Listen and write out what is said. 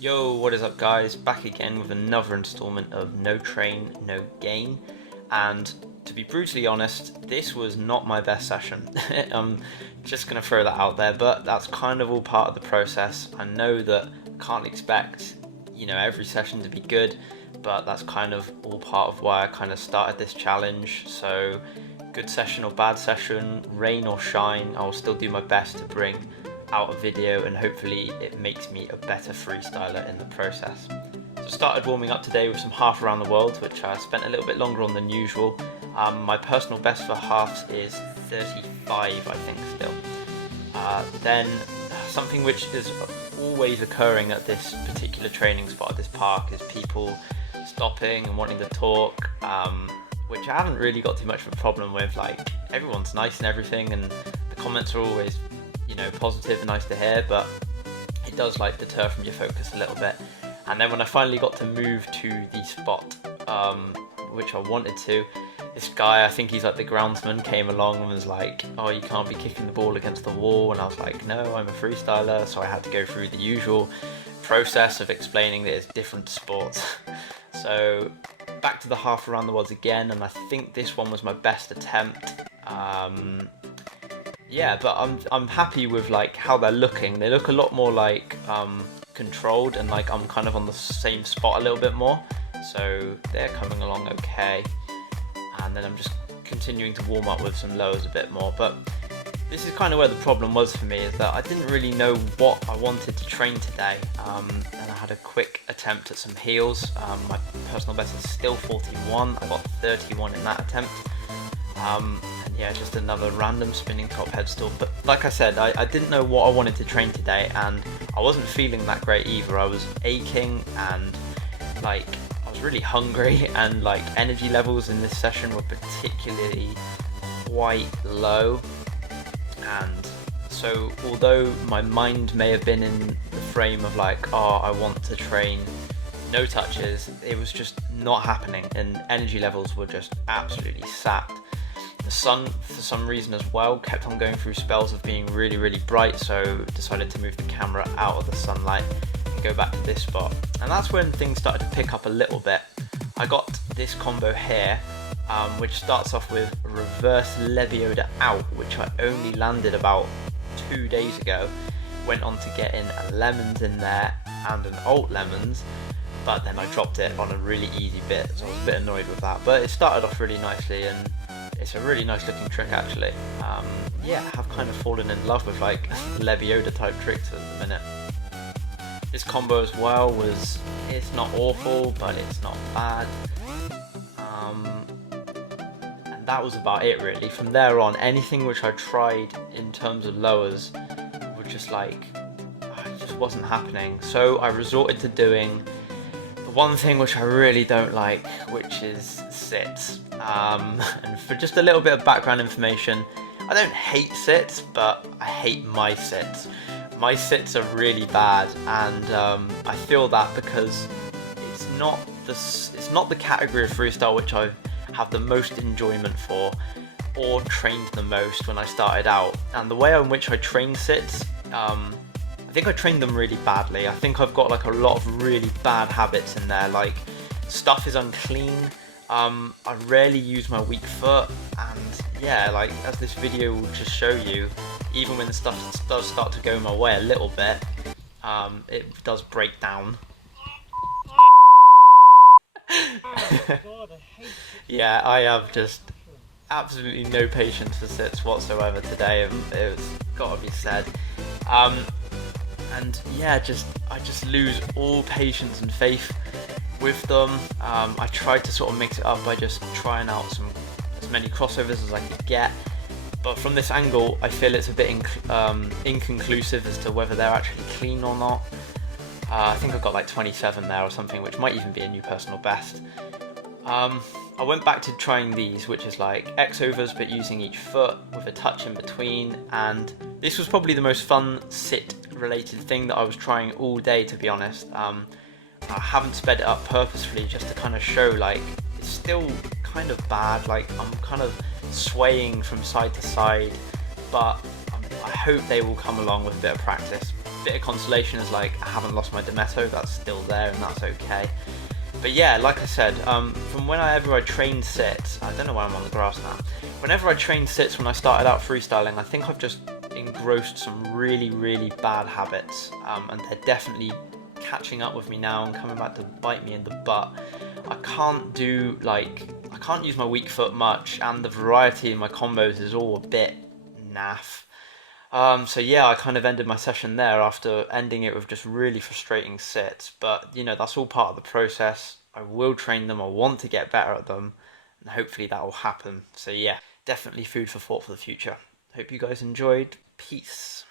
Yo, what is up guys? Back again with another installment of No Train, No Gain. And to be brutally honest, this was not my best session. I'm just going to throw that out there, but that's kind of all part of the process. I know that I can't expect, every session to be good, but that's kind of all part of why I kind of started this challenge. So good session or bad session, rain or shine, I'll still do my best to bring out a video, and hopefully it makes me a better freestyler in the process. So I started warming up today with some half around the world, which I spent a little bit longer on than usual. My personal best for halves is 35, I think, still. Then something which is always occurring at this particular training spot at this park is people stopping and wanting to talk, which I haven't really got too much of a problem with. Like, everyone's nice and everything, and the comments are always positive and nice to hear, but it does deter from your focus a little bit. And then when I finally got to move to the spot which I wanted to, this guy, I think he's like the groundsman, came along and was like, oh, you can't be kicking the ball against the wall. And I was like, no, I'm a freestyler. So I had to go through the usual process of explaining that it's different sports. So back to the half around the world again, and I think this one was my best attempt. Yeah, but I'm happy with how they're looking. They look a lot more controlled, and I'm kind of on the same spot a little bit more. So they're coming along okay. And then I'm just continuing to warm up with some lowers a bit more. But this is kind of where the problem was for me, is that I didn't really know what I wanted to train today. And I had a quick attempt at some heels. My personal best is still 41. I got 31 in that attempt. And yeah, just another random spinning top headstool. But like I said, I didn't know what I wanted to train today, and I wasn't feeling that great either. I was aching, and I was really hungry, and energy levels in this session were particularly quite low. And so although my mind may have been in the frame of oh, I want to train no touches, it was just not happening, and energy levels were just absolutely sapped. The sun, for some reason as well, kept on going through spells of being really, really bright, so decided to move the camera out of the sunlight and go back to this spot. And that's when things started to pick up a little bit. I got this combo here, which starts off with reverse Levioda out, which I only landed about 2 days ago. Went on to get in a lemons in there and an alt lemons, but then I dropped it on a really easy bit, so I was a bit annoyed with that. But it started off really nicely, and it's a really nice looking trick actually. Yeah, I have kind of fallen in love with Levioda type tricks at the minute. This combo as well it's not awful, but it's not bad. And that was about it really. From there on, anything which I tried in terms of lowers were just it just wasn't happening. So I resorted to doing the one thing which I really don't like, which is sits. And for just a little bit of background information, I don't hate sits, but I hate my sits. My sits are really bad, and I feel that because it's not the category of freestyle which I have the most enjoyment for or trained the most when I started out. And the way in which I train sits, I think I trained them really badly. I think I've got a lot of really bad habits in there. Stuff is unclean. I rarely use my weak foot, and yeah, as this video will just show you, even when the stuff does start to go my way a little bit, it does break down. Yeah, I have just absolutely no patience for sits whatsoever today. It's got to be said. And yeah, I just lose all patience and faith with them. I tried to sort of mix it up by just trying out as many crossovers as I could get, but from this angle I feel it's a bit inconclusive as to whether they're actually clean or not. I think I got 27 there or something, which might even be a new personal best. I went back to trying these, which is X overs but using each foot with a touch in between, and this was probably the most fun sit related thing that I was trying all day, to be honest. I haven't sped it up purposefully just to kind of show it's still kind of bad. I'm kind of swaying from side to side, but I hope they will come along with a bit of practice. bit of consolation is like I haven't lost my Demeto, that's still there and that's okay. But yeah, like I said, from whenever I trained sits, I don't know why I'm on the grass now. Whenever I trained sits when I started out freestyling, I think I've just engrossed some really, really bad habits, and they're definitely catching up with me now and coming back to bite me in the butt. I can't do I can't use my weak foot much, and the variety in my combos is all a bit naff. So yeah, I kind of ended my session there after ending it with just really frustrating sits. But you know, that's all part of the process. I will train them. I want to get better at them, and hopefully that will happen. So yeah, definitely food for thought for the future. Hope you guys enjoyed. Peace.